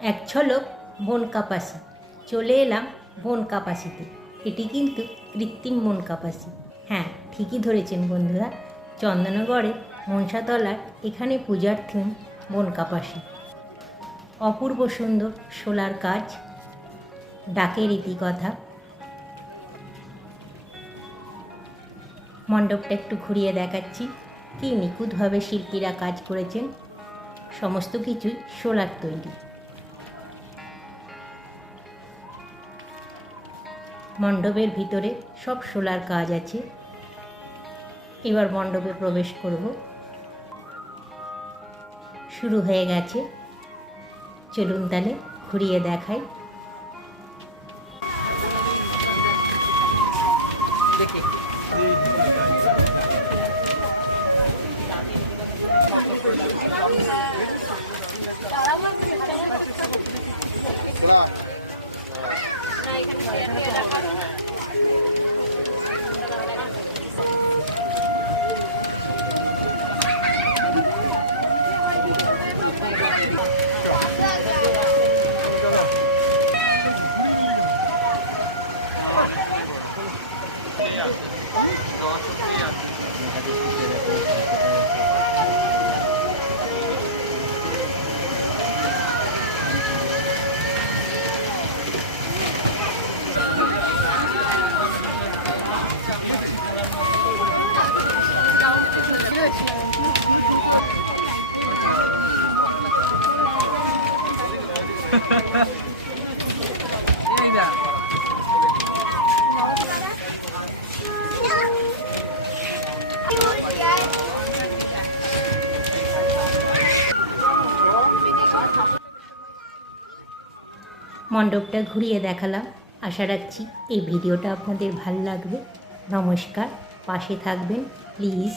এক ঝলক বন কাপাসি। চলে এলাম বন কাপাসিতে। এটি কিন্তু কৃত্রিম বন কাপাসি। হ্যাঁ ঠিকই ধরেছেন বন্ধুরা। চন্দনগড়ে মনসাতলার এখানে পূজার থিম বন কাপাসি। অপূর্ব সুন্দর শোলার কাজ, ডাকের ইতিকথা। মণ্ডপটা একটু ঘুরিয়ে দেখাচ্ছি। কি নিখুঁতভাবে শিল্পীরা কাজ করেছেন। সমস্ত কিছুই সোলার তৈরি। মণ্ডপের ভিতরে সব সোলার কাজ আছে। এবার মণ্ডপে প্রবেশ করব। শুরু হয়ে গেছে। চলুন তাহলে ঘুরিয়ে দেখাই। Ha ha ha. মণ্ডপটা ঘুরিয়ে দেখালাম। আশা রাখছি এই ভিডিওটা আপনাদের ভালো লাগবে। নমস্কার পাশে থাকবেন প্লিজ।